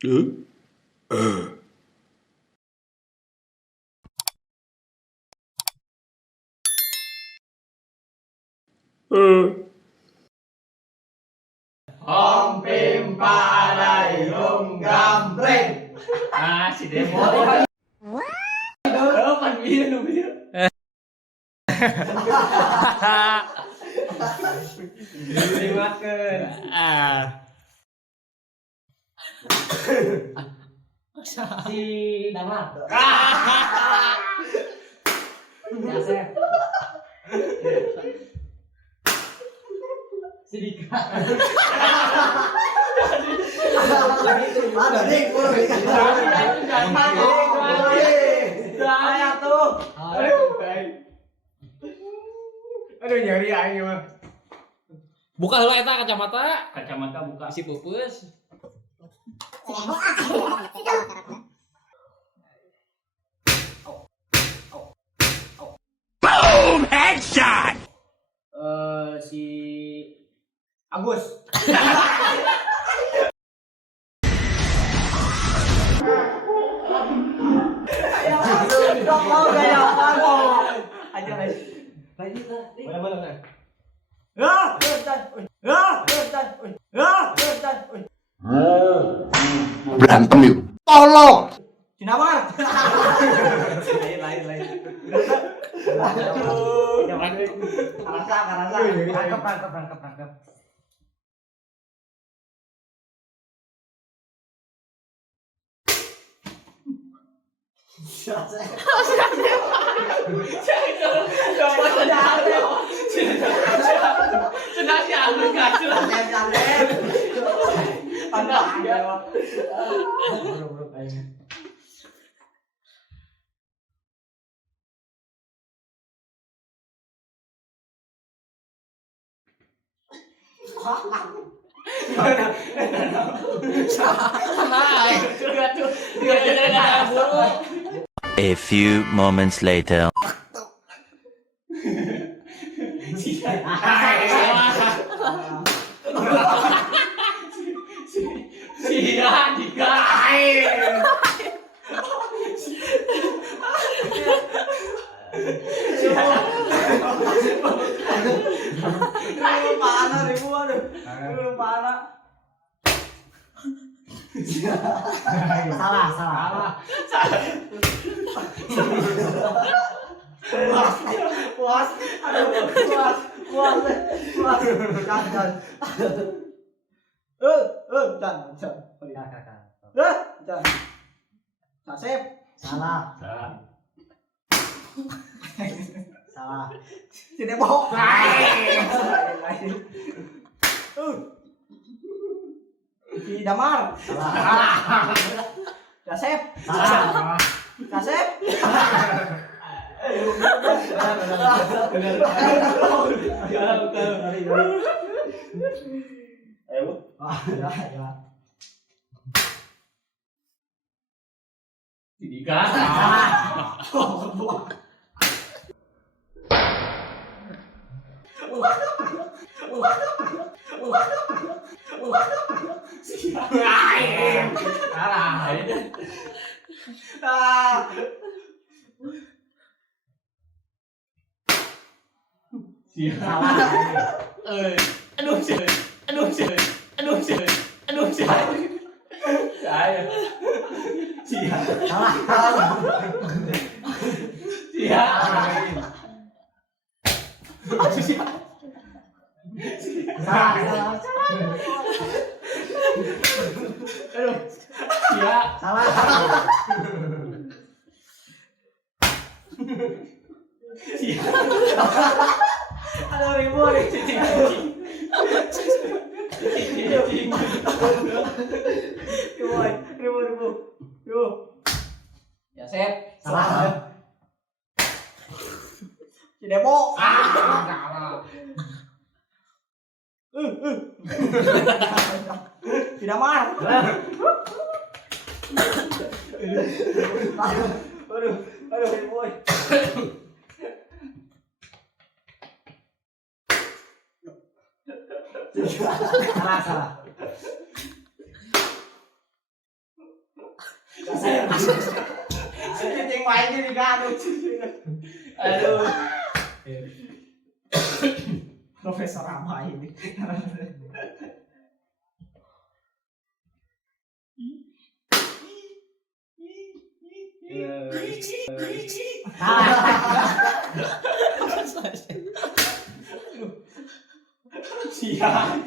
Om pimpa layung gambreng. Ah, si demo. Pan bieu. Dimakeun. Si Damar. Biasa. Si Dika. Ada ding, Aduh nyari aing mah. Buka heula eta kacamata. Kacamata buka. Si pupus. Boom! Headshot! Si Agus. Berantem yuk. Tolong! Sinamar. Lain. Rangkap. Sudah si Agus gacor. A few moments later. Salah. Puas. Sasep. Salah. Tidak bohong. Si Damar. Salah. Sasep. Salah. Sasep. Ayo. Ya. Dika. Ada ribu nih cicing. Ribu. Ya Sep. Salah. Si Demo. Salah. Si Damar. Aduh, boy. Salah. Cing mainnya di kanu. Aduh. Profesor Rama ini. Siap.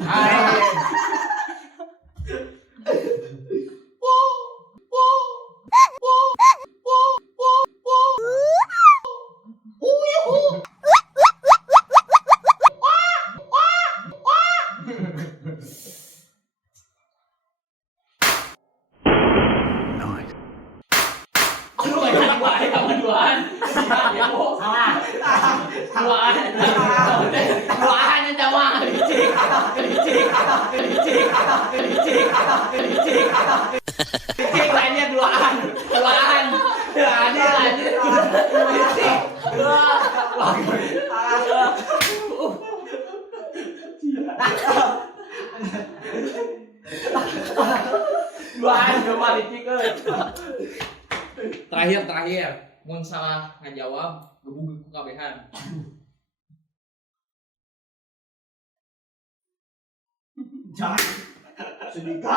Duaan. Salah. Duaan yang jawab. Cing lainnya duaan. Lanjut. Duaan coba licik euy. Terakhir. Mun salah ngajawab, gebug ku kabehan. Jangan sedikit.